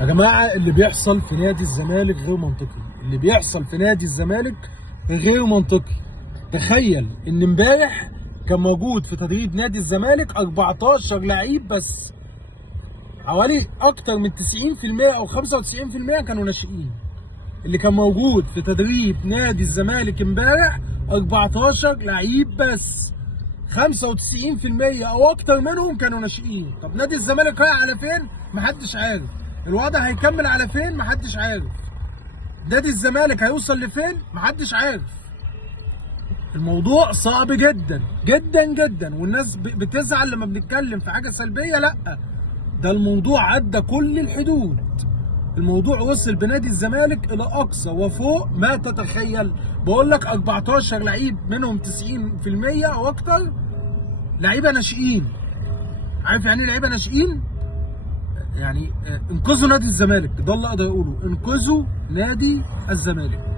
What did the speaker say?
يا جماعه اللي بيحصل في نادي الزمالك غير منطقي، اللي بيحصل في نادي الزمالك غير منطقي. تخيل ان امبارح كان موجود في تدريب نادي الزمالك 14 لعيب بس، حوالي اكتر من 90% او 95% كانوا ناشئين. اللي كان موجود في تدريب نادي الزمالك امبارح 14 لعيب بس، 95% او اكتر منهم كانوا ناشئين. طب نادي الزمالك رايح على فين؟ محدش عارف. الوضع هيكمل على فين؟ محدش عارف. نادي الزمالك هيوصل لفين؟ محدش عارف. الموضوع صعب جدا جدا جدا، والناس بتزعل لما بنتكلم في حاجه سلبيه. لا، ده الموضوع عدى كل الحدود. الموضوع وصل بنادي الزمالك الى اقصى وفوق ما تتخيل. بقول لك 14 لعيب منهم 90% او اكتر لعيبه ناشئين. عارف يعني ايه لعيبه ناشئين؟ يعني انقذوا نادي الزمالك، ده اللي اقدر اقوله، انقذوا نادي الزمالك.